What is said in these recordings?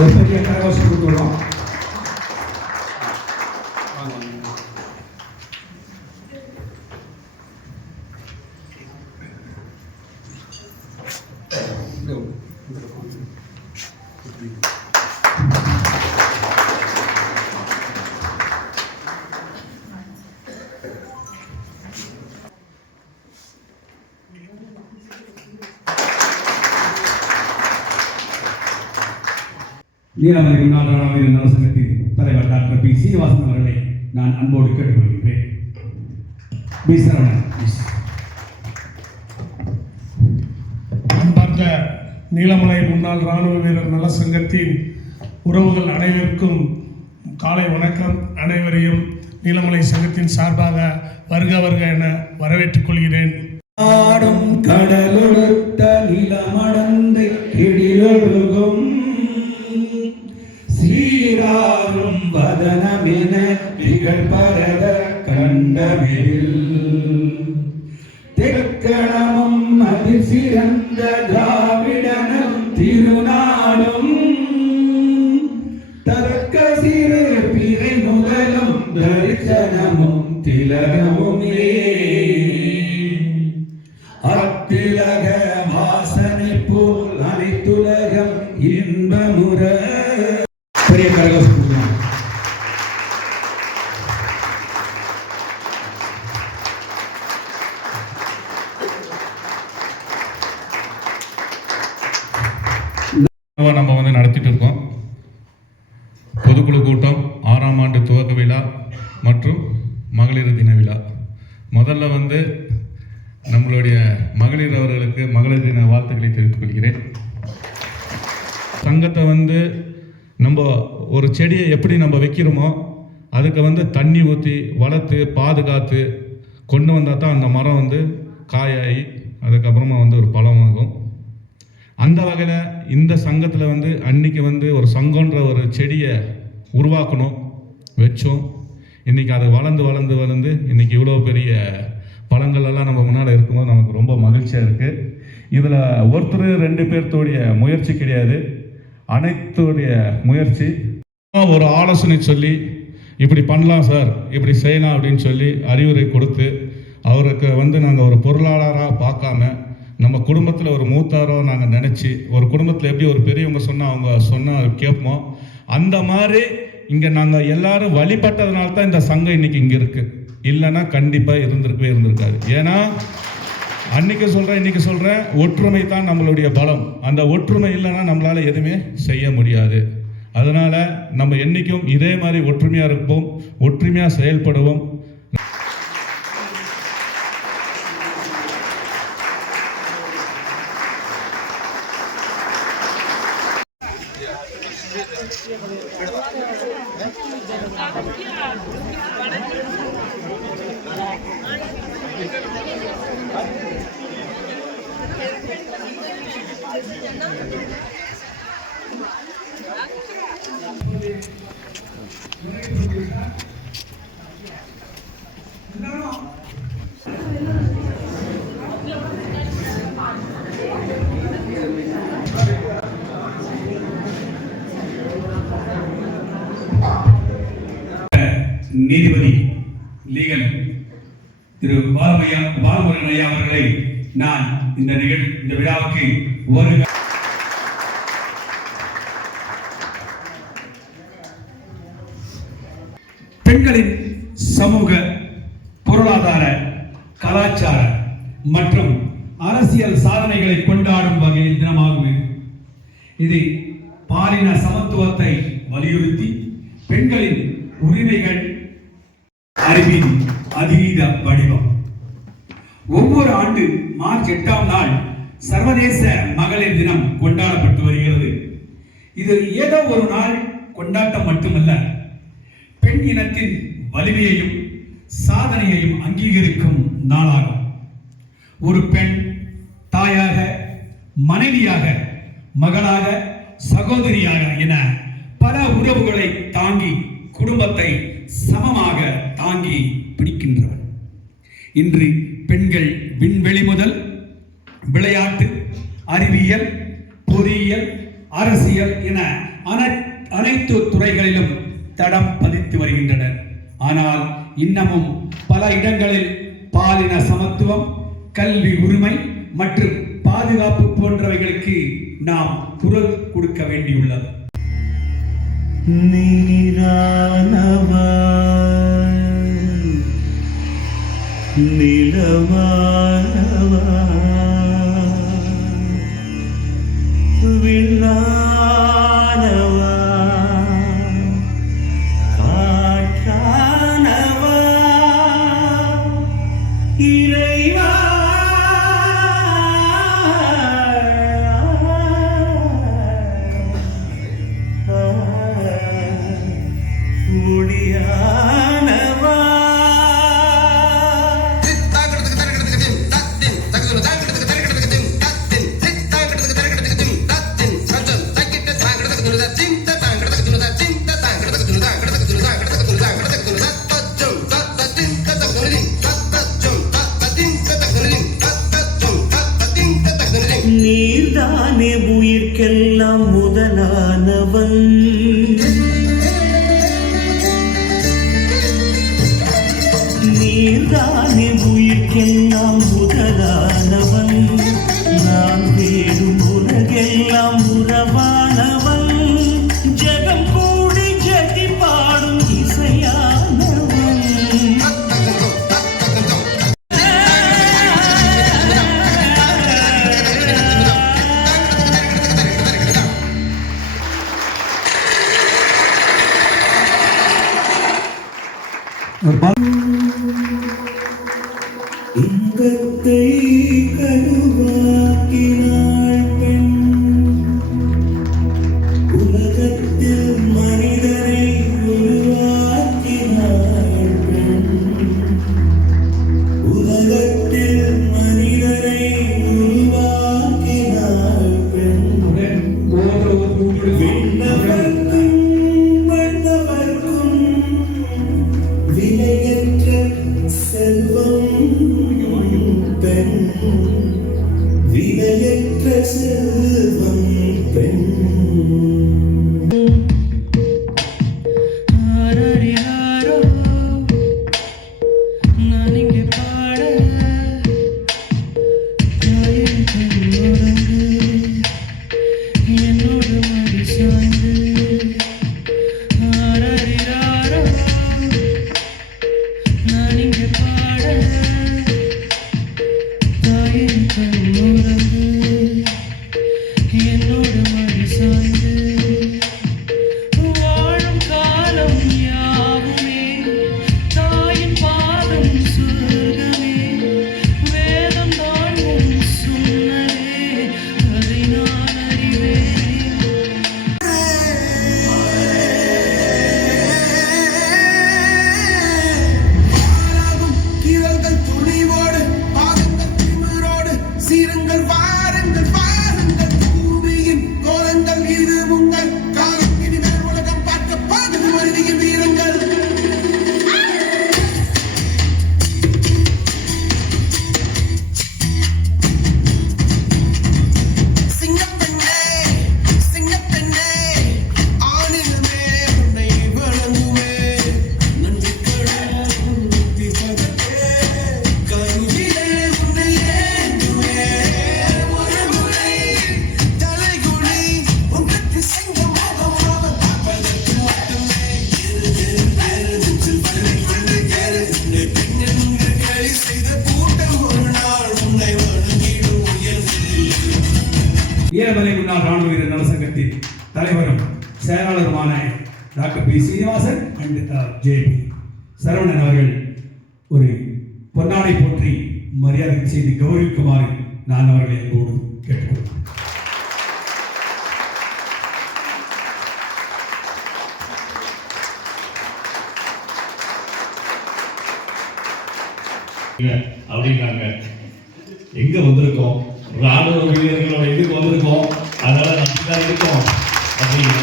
ஒரு பெரிய கரகோஷம் கொடுத்துள்ளோம். நீலமலை முன்னாள் ராணுவ நல சங்கத்தின் தலைவர் டாக்டர் பி சீனிவாசன் அவர்களை நான் அன்போடு கேட்டுக்கொள்கிறேன். பி சரவணன். அன்பார்ந்த நீலமலை முன்னாள் இராணுவ வீரர் நல சங்கத்தின் உறவுகள் அனைவருக்கும் காலை வணக்கம். அனைவரையும் நீலமலை சங்கத்தின் சார்பாக வருக வருக என வரவேற்றுக் கொள்கிறேன். ஆடும் கடலொடுத்த நிலமடந்தை எழிலொழுகும் சீராரும் வதனமென திகழ்பரத கண்டமில் தெற்கணமும் அதில் சிறந்த திராவிடனும் திருநாடும் தற்க சிறு பிறை முதலும் தரிசனமும் திலகமுமே அத்திலக வாசனை போல் அனைத்துலகம் இன்பமுற. பெரிய கரகோஷம். நம்ம நடத்திட்டு இருக்கோம். பொதுக்குழு கூட்டம், 6ஆம் ஆண்டு துவக்க விழா மற்றும் மகளிர் தின விழா. முதல்ல நம்மளுடைய மகளிர் அவர்களுக்கு மகளிர் தின வாழ்த்துக்களை தெரிவித்துக் கொள்கிறேன். சங்கத்தை நம்ம ஒரு செடியை எப்படி நம்ம வைக்கிறோமோ அதுக்கு தண்ணி ஊற்றி வளர்த்து பாதுகாத்து கொண்டு வந்தால் தான் அந்த மரம் காயாகி அதுக்கப்புறமா ஒரு பழமாகும். அந்த வகையில் இந்த சங்கத்தில் அன்னைக்கு ஒரு சங்கன்ற ஒரு செடியை உருவாக்கணும் வச்சோம். இன்றைக்கி அது வளர்ந்து வளர்ந்து வளர்ந்து இன்றைக்கி இவ்வளோ பெரிய பழங்களெல்லாம் நம்ம முன்னால் இருக்கும்போது நமக்கு ரொம்ப மகிழ்ச்சியாக இருக்குது. இதில் ஒருத்தர் 2 பேர்த்தோடைய முயற்சி கிடையாது, அனைத்துடைய முயற்சி. ஒரு ஆலோசனை சொல்லி இப்படி பண்ணலாம் சார், இப்படி செய்யலாம் அப்படின்னு சொல்லி அறிவுரை கொடுத்து அவருக்கு நாங்கள் ஒரு பொருளாளராக பார்க்காம நம்ம குடும்பத்தில் ஒரு மூத்தாரோ நாங்கள் நினச்சி ஒரு குடும்பத்தில் எப்படி ஒரு பெரியவங்க சொன்னால் அவங்க சொன்னால் கேட்போமோ அந்த மாதிரி இங்கே நாங்கள் எல்லாரும் வழிபட்டதுனால தான் இந்த சங்கம் இன்றைக்கி இங்கே இருக்குது. இல்லைன்னா கண்டிப்பாக இருந்திருக்காது. ஏன்னா அன்றைக்கி சொல்கிறேன் இன்றைக்கி சொல்கிறேன், ஒற்றுமை தான் நம்மளுடைய பலம். அந்த ஒற்றுமை இல்லைன்னா நம்மளால் எதுவுமே செய்ய முடியாது. அதனால் நம்ம என்றைக்கும் இதே மாதிரி ஒற்றுமையாக இருப்போம், ஒற்றுமையாக செயல்படுவோம். நீதிபதி லீகல் திரு பாலமுருகன் ஐயா அவர்களை நான் இந்த விழாவுக்கு வருக. பெண்களின் சமூக, பொருளாதார, கலாச்சார மற்றும் அரசியல் சாதனைகளை கொண்டாடும் வகையில் தினமாகும். இது பாலின சமத்துவத்தை வலியுறுத்தி பெண்களின் உரிமைகள் அறிவின் அதீத வடிவம். ஒவ்வொரு ஆண்டு மார்ச் 8ஆம் நாள் சர்வதேச மகளிர் தினம் கொண்டாடப்பட்டு வருகிறது. இது ஏதோ ஒரு நாள் கொண்டாட்டம் மட்டுமல்ல, பெண் இனத்தின் வலிமையையும் சாதனையையும் அங்கீகரிக்கும் நாளாகும். ஒரு பெண் தாயாக, மனைவியாக, மகளாக, சகோதரியாக என பல உறவுகளை தாங்கி குடும்பத்தை சமமாக தாங்கி பிடிக்கின்றவன். இன்று பெண்கள் விண்வெளி முதல் விளையாட்டு, அறிவியல், பொறியியல், அரசியல் என அனைத்து துறைகளிலும் தடம் பதித்து வருகின்றனர். ஆனால் இன்னமும் பல இடங்களில் பாலின சமத்துவம், கல்வி உரிமை மற்றும் பாதுகாப்பு போன்றவைகளுக்கு நாம் குரல் கொடுக்க வேண்டியுள்ளது. நீரானவா நிலவானவா விண்ணானவா காற்றானவா இறைவா முடியானவா நீர்தானே உயிர்க்கெல்லாம் முதலானவன் நீர்தானே உயிர்க்கெல்லாம் முதலானவன் நான் தேடும் உலகெல்லாம் உறவானவன் ஜெகம் கூடி ஜதி பாடும் இசையானவன் இன்பத்தை கருவாக்கினாள் பெண் உலகத்தில் மனிதரை உருவாக்கினாள் பெண் உலகத்தில் மனிதரை உருவாக்கினாள் பெண் விண்ணவர்க்கும் மன்னவர்க்கும் விலையற்ற செல்வம் பெண் விலையற்ற செல்வம் பெண் நான் இங்கே பாட என்னோட மடி சாய்ந்து நான் இங்கே பாட தாயின் கண்ணுறங்கு என்னோட மடி சாய்ந்து வாழும் காலம் யாவுமே தாயின் பாதம் சொர்க்கமே வேதம் தான் உன் சொன்னதே அதை நான் அறிவேன் கீழல்கள் துணிவோடு பாதங்கள் திமிரோடு சீருங்கள் வாருங்கள் வாருங்கள் பூமியின் கோலங்கள் இது உங்கள் காலம் இனிமேல் உலகம் பார்க்க பாதகம் வருதியின் வீரங்கள் சிங்கப்பெண்ணே சிங்கப்பெண்ணே ஆணினமே உன்னை வணங்குமே நன்றி கடன் திசகத்தே கருவிலே உன்னை ஏந்துவே ஒரு முறை தலைகுனி உங்கட்கு சிங்கமாக பார்ப்பதற்கு மட்டுமே உன்னை பெண்ணென்று கேலி செய்த கூட்டம் ஒரு நாள் உன்னை வணங்கிடும் உயர்வில் ஈரமலை முன்னாள் ராணுவ வீரர் நலசங்கத்தின் தலைவரும் செயலாளருமான doctor P Srinivasan and JP. Saravanan அவர்கள் ஒரு பொன்னாடை போற்றி மரியாதை செய்து கௌரவிக்குமாறு நான் அவர்களை அன்போடு கேட்டுக்கொள்கிறேன். அப்படின்னாங்க. எங்க வந்திருக்கோம், ராணுவ வீரர்களோட இதுக்கு வந்திருக்கோம், அதனால அப்படிதான் இருக்கோம் அப்படின்னா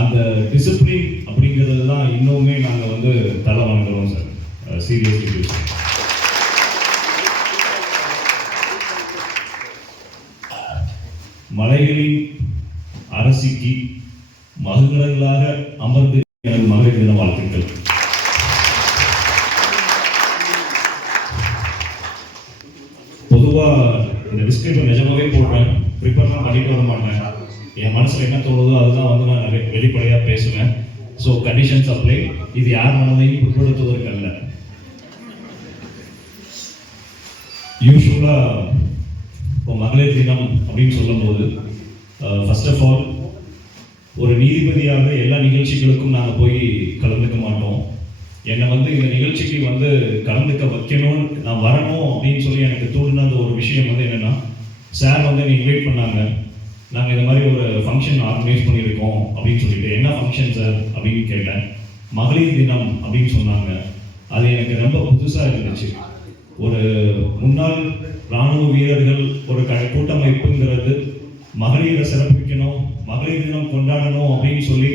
அந்த டிசிப்ளின் அப்படிங்கிறது தான் இன்னுமே நாங்கள் வந்து தலை வணங்குறோம் சார். சீரியஸ்லி மலைகளின் அரசிக்கு மகுடங்களாக அமர்ந்து எனது மகளிர் தின வாழ்த்துக்கள். பொதுவாக இந்த டிஸ்கிரிப்ஷன் நிஜமாவே போடுறேன், ப்ரிப்பேர்லாம் பண்ணிட்டு வர மாட்டேன். என் மனசில் என்ன தோணுதோ அதுதான் வந்து நான் வெளிப்படையாக பேசுவேன். So conditions apply. இது யார் மனதையும் புட்படுத்துவதற்கு அல்ல. யூஸ்வலாக இப்போ மகளிர் தினம் அப்படின்னு சொல்லும்போது ஃபர்ஸ்ட் ஆஃப் ஆல் ஒரு நீதிபதியாக எல்லா நிகழ்ச்சிகளுக்கும் நாங்கள் போய் கலந்துக்க மாட்டோம். என்னை வந்து இந்த நிகழ்ச்சிக்கு வந்து கலந்துக்க வைக்கணும், நான் வரணும் அப்படின்னு சொல்லி எனக்கு தோணுன ஒரு விஷயம் வந்து என்னென்னா, சார் வந்து என்னை இன்வைட் பண்ணாங்க. நாங்கள் இந்த மாதிரி ஒரு ஃபங்க்ஷன் ஆர்கனைஸ் பண்ணியிருக்கோம் அப்படின்னு சொல்லிட்டு, என்ன ஃபங்க்ஷன் சார் அப்படின்னு கேட்டேன். மகளிர் தினம் அப்படின்னு சொன்னாங்க. அது எனக்கு ரொம்ப புதுசாக இருந்துச்சு. ஒரு முன்னாள் இராணுவ வீரர்கள் ஒரு கூட்டமைப்புங்கிறது மகளிரை சிறப்பிக்கணும், மகளிர் தினம் கொண்டாடணும் அப்படின்னு சொல்லி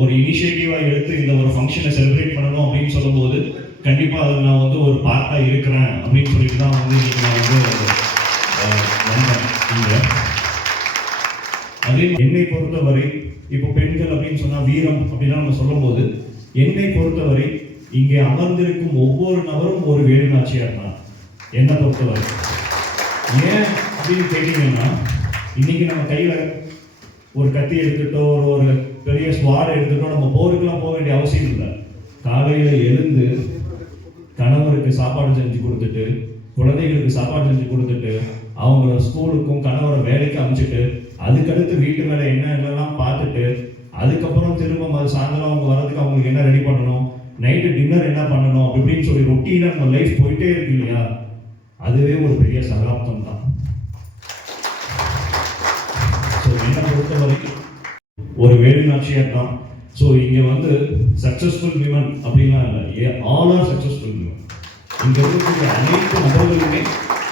ஒரு இனிஷியேட்டிவாக எடுத்து இந்த ஒரு ஃபங்க்ஷனை செலிப்ரேட் பண்ணணும் அப்படின்னு சொல்லும்போது கண்டிப்பாக அதில் நான் வந்து ஒரு பார்ட்டாக இருக்கிறேன் அப்படின்னு சொல்லிட்டு தான் வந்து இன்னைக்கு நான் வந்து வந்தேன் இங்கே. அதே என்னை பொறுத்தவரை இப்போ பெண்கள் அப்படின்னு சொன்னால் வீரம் அப்படின்னா நம்ம சொல்லும்போது, என்னை பொறுத்தவரை இங்கே அமர்ந்திருக்கும் ஒவ்வொரு நபரும் ஒரு வேலுநாச்சியார் தான் என்னை பொறுத்தவரை. ஏன் அப்படின்னு கேட்டீங்கன்னா, இன்னைக்கு நம்ம கையில் ஒரு கத்தி எடுத்துட்டோ ஒரு பெரிய ஸ்வாட் எடுத்துட்டோ நம்ம போருக்கெல்லாம் போக வேண்டிய அவசியம் இல்லை. காலையில் எழுந்து கணவருக்கு சாப்பாடு செஞ்சு கொடுத்துட்டு, குழந்தைகளுக்கு சாப்பாடு செஞ்சு கொடுத்துட்டு, அவங்கள ஸ்கூலுக்கும் கணவரை வேலைக்கு அனுப்பிச்சிட்டு, அதுக்கடுத்து வீட்டு வேலை என்னென்னலாம் பார்த்துட்டு, அதுக்கப்புறம் திரும்ப அது சாயந்தரம் அவங்க வரதுக்கு அவங்களுக்கு என்ன ரெடி பண்ணணும், நைட்டு டின்னர் என்ன பண்ணணும் அப்படின்னு சொல்லி ரொட்டீனாக நம்ம லைஃப் போயிட்டே இருக்கு இல்லையா? அதுவே ஒரு பெரிய சகாப்தம் தான். ஸோ என்னை பொறுத்தவரைக்கும் ஒரு வேலுநாச்சியார் தான். ஸோ இங்கே வந்து சக்ஸஸ்ஃபுல் விமன் அப்படின்லாம் இல்லை, ஆல் ஆர் சக்ஸஸ்ஃபுல் விமன். இங்கே இருக்கக்கூடிய அனைத்து நபர்களுமே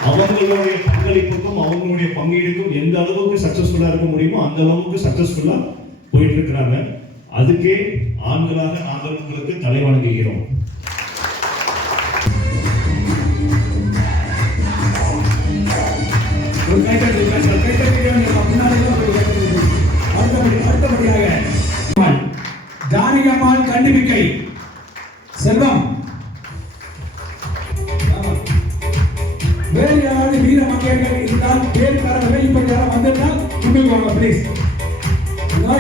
அவங்களுடைய பங்களிப்புக்கும் அவங்களுடைய பங்கீடுக்கும் எந்த அளவுக்கு சக்ஸஸ்ஃபுல்லாக இருக்க முடியுமோ அந்த அளவுக்கு சக்ஸஸ்ஃபுல்லாக போயிட்டு இருக்கிறாங்க. அதுக்கே ஆண்களாக நாங்கள் உங்களுக்கு தலை வணங்குகிறோம். ஜானகியம்மாள் கண்டிமிக்கை செல்வம். வேறு யாராவது வீர மக்கள் இருந்தால் பேர் தரவை இப்ப யாரும் வந்துட்டால் முன்னுக்கு வாங்க ப்ளீஸ்.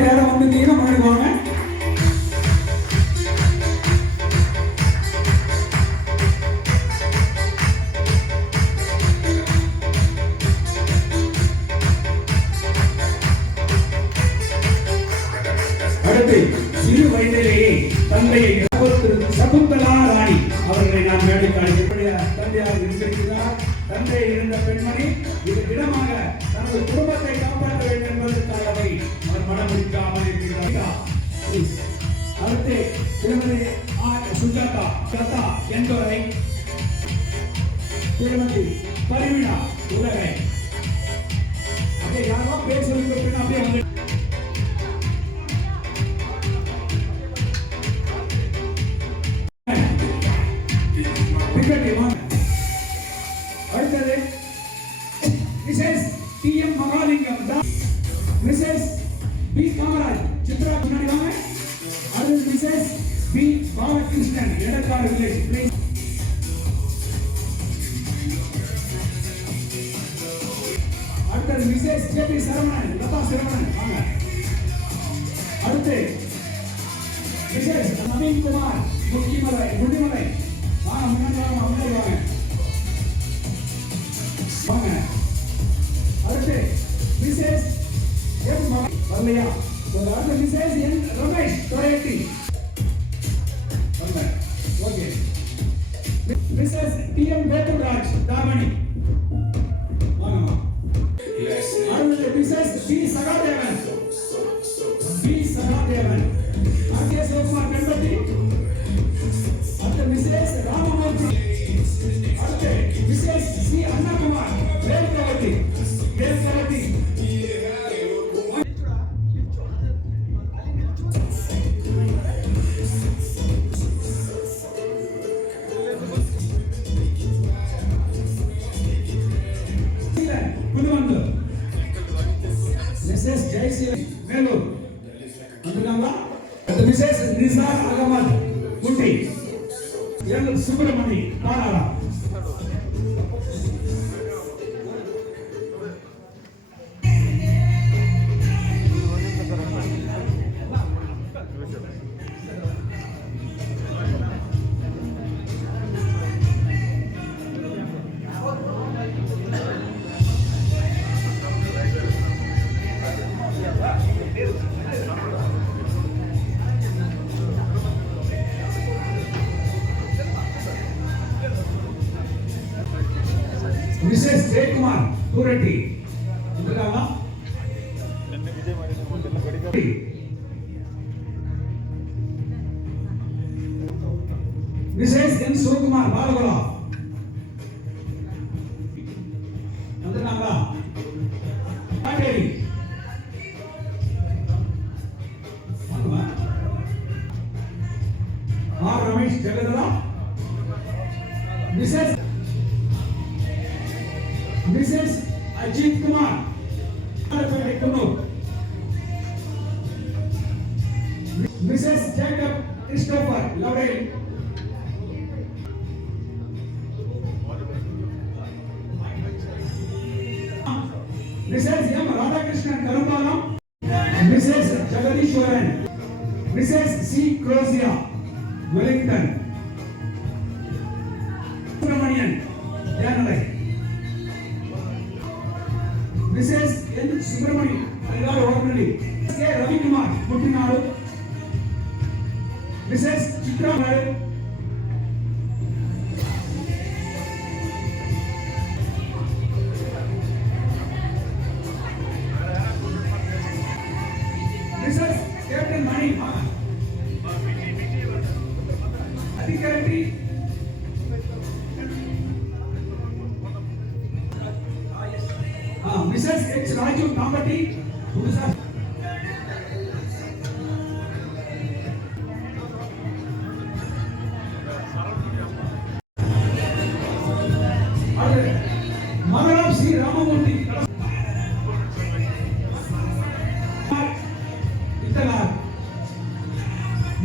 யாரும் வந்துட்டீங்கன்னா முன்னுக்கு வாங்க. அடுத்து சிறு வயதிலேயே தந்தையை சகுந்தலா ராணி அவர்களை நான் மேடைக்கு அழைக்கக்கூடிய தந்தையாக இருக்கிறார். தந்தை இருந்த பெண்மணி இது தினமாக தனது குடும்பத்தை காப்பாற்ற வேண்டும் என்பதற்காகவே அவர் மனம் முடிக்காமல் இருக்கிறார். அடுத்து திருமதி சுஜாதா என்பவரை, திருமதி பரிவினா உலகை. அப்படியே யாரோ பேர் சொல்லிட்டு அப்படியே வந்து அடுத்தது Mrs T M. Mahalingam, Mrs P. Kamaraj Chitra முன்னாடி வாங்க. அடுத்தது Mrs P. Balakrishnan Edakkadu village. அடுத்தது மிஸ்ஸஸ் ஜே.பி. சரவணன், லதா சரவணன் வாங்க. அடுத்து மிஸ்ஸஸ் நவீன் குமார் முக்கிமலை வாங்க. முன்னாடி வாங்க. அடுத்து மிஸ்ஸஸ் எம். வரலையா? அடுத்து மிஸ்ஸஸ் என். ரமேஷ் தொரையட்டி வாங்க. Okay. Mrs TM. Veduraj Thamani வாங்க. அடுத்து Mrs P. Sahadevan RK Sivakumar Kanpatti. அடுத்து மிஸ்ஸஸ் ராமமூர்த்தி. அடுத்து மிஸ்ஸஸ் சி. அண்ணாகுமார் வேல்கவட்டி. புதுவந்து எல் சுப்பிரமணி பாலாடா. மிஸ்ஸஸ் ஜெயக்குமார் தூரட்டி இருக்காங்களா? மிஸ்ஸஸ் என் சிவகுமார் பாலகுலா வந்துருக்காங்களா? பாட்டேரி வாங்கம்மா. R Ramesh Jegathala. Mrs. Ajit Kumar, Mrs. Jacob Christopher Laurel, Mrs. M. Radhakrishnan Karumbalam, Mrs. Jagadishwaran, Mrs. C. Crosia, Wellington, Subramanian, Janalai. Mrs. N. Subramani, Algar Ornali, K. Ravikumar, Muttinadu, Mrs. Chitra Madhu, Mrs. Captain Mani, Adhikari, Mrs. H. Raju Kambati, Pudusa. Mother of Sri Ramamurthy, Italar.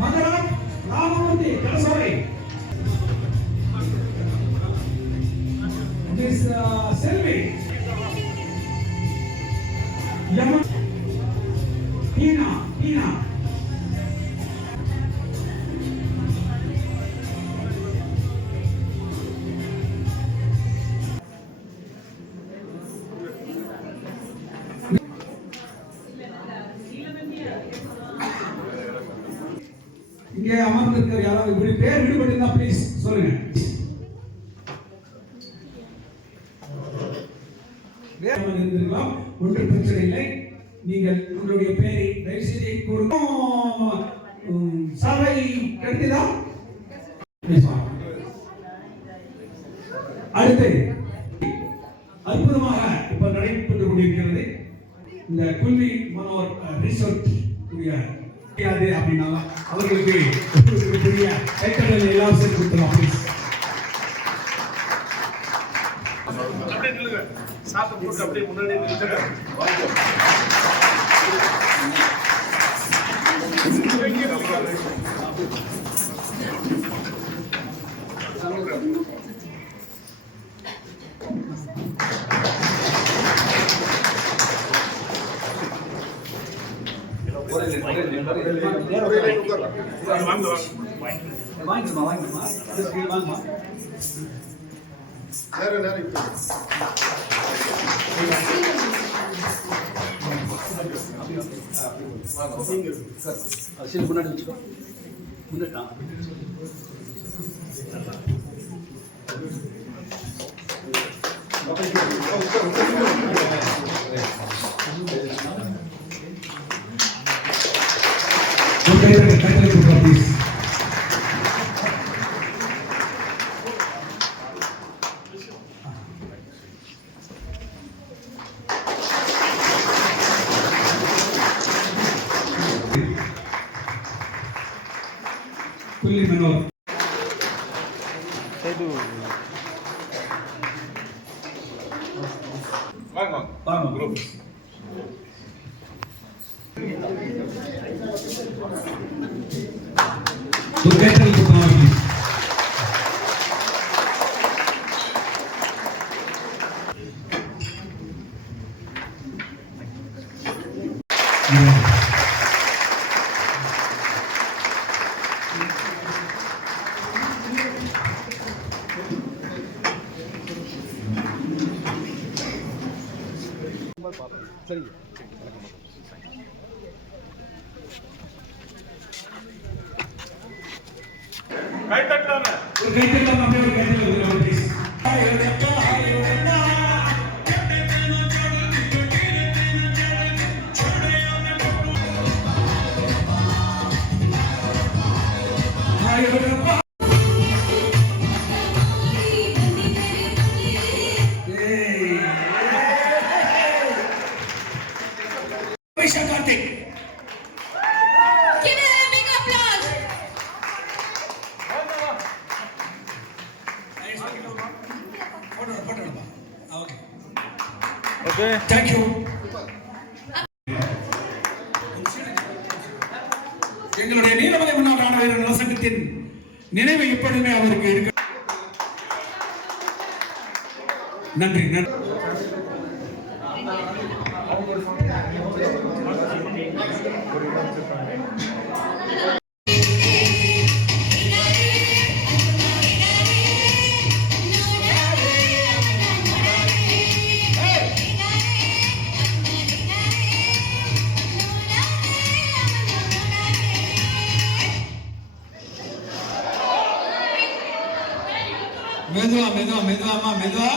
Mother of Ramamurthy, Kalasari. Miss Selvi. Yaman, Tina. இங்கே அமர்ந்திருக்கிற யாராவது இப்படி பேர் விடுபட்டிருந்தா please சொல்லுங்க. இருந்திருக்கலாம், ஒன்றும் பிரச்சனை இல்லை. நீங்கள் உங்களுடைய பெயரை தயவு செய்து கூறுங்க. சபை கிடைத்ததா? அடுத்து அற்புதமாக இப்ப நடைபெற்றுக் கொண்டிருக்கிறது இந்த குல்வி மனோர் ரிசோர்ட் அப்படின்னா அவர்களுக்கு பெரிய கைத்தடல் எல்லாம் சேர்த்து கொடுத்துருவோம் ப்ளீஸ். சாப்பிட்டு போட்டு அப்படியே முன்னாடி முன்னாடி வச்சுக்கோ முன்னாடி குல்லி மனோர் வாங்க குரூப் तो कैसे ஒரு கைத்தட்டலாம் அப்படியே ஒரு கைத்தட்டலாம் please. Karthik Give it a big applause. Okay thank you. எங்களுடைய நீலமலை முன்னாள் ராணுவ வீரர் நலசங்கத்தின் நினைவு எப்பொழுதுமே அவருக்கு இருக்க. நன்றி நன்றி. மெதுவா மெதுவா மெதுவாமா மெதுவா.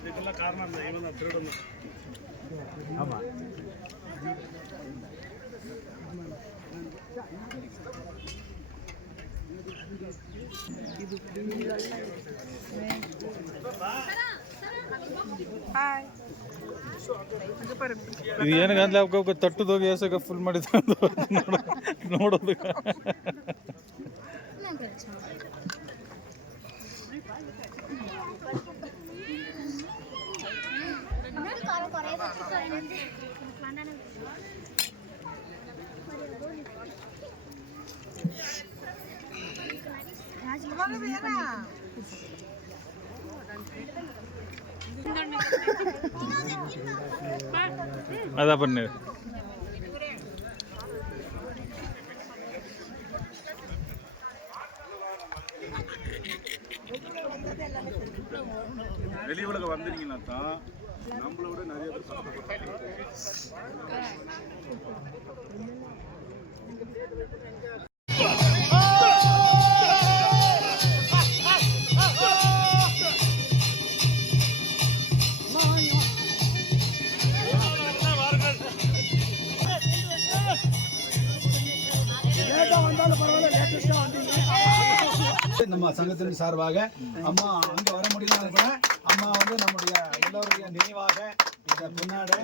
இதுக்கெல்லாம் காரணம் அந்த இவன் தான் திருடன். ಇದು ಏನಗಂದ್ರೆ ಅವಕ್ಕೆ ತಟ್ಟದೋಗಿ ಎಸಗ ಫುಲ್ ಮಾಡಿದ ನೋಡೋದು அதான் பண்ணு. வெளி உலகம் வந்தீங்கன்னா தான் நம்மளோட நிறைய பேர் கஷ்டப்பட்டாங்க. நம்ம சங்கத்தின் சார்பாக அம்மா அங்கே வர முடியலன்னு கூட அம்மா வந்து நம்முடைய எல்லோருடைய நினைவாக இந்த பொன்னாடை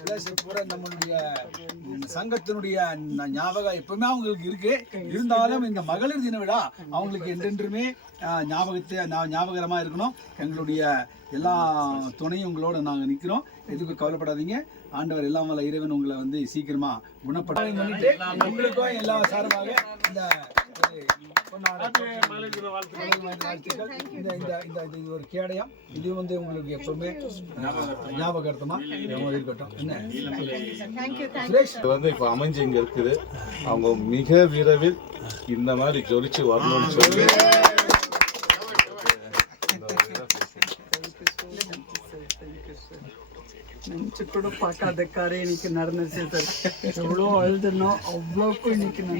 பிளஸ் கூட நம்மளுடைய சங்கத்தினுடைய ஞாபகம் எப்பவுமே அவங்களுக்கு இருக்கு. இருந்தாலும் இந்த மகளிர் தின விழா அவங்களுக்கு என்றென்றுமே ஞாபகரமாக இருக்கணும். எங்களுடைய எல்லா துணையும் உங்களோட நாங்கள் நிற்கிறோம். எதுக்கும் கவலைப்படாதீங்க. ஆண்டவர் எல்லாம் வல்ல இறைவன் உங்களை வந்து சீக்கிரமா குணப்பட பண்ணிட்டு உங்களுக்கும் எல்லா சார்பாக இந்த ஒரு கேடயம் இது வந்து உங்களுக்கு எப்பவுமே ஞாபகார்த்தமா இருக்கட்டும். வந்து இப்ப அமைஞ்சு இங்க இருக்குது. அவங்க மிக விரைவில் இந்த மாதிரி ஜொலிச்சு வரணும்னு சொல்லி நினச்சி கூட பார்க்காத காரை இன்னைக்கு நடந்துச்சு சார். எவ்வளோ அழுதுனோ அவ்வளோக்கும் இன்னைக்கு நான்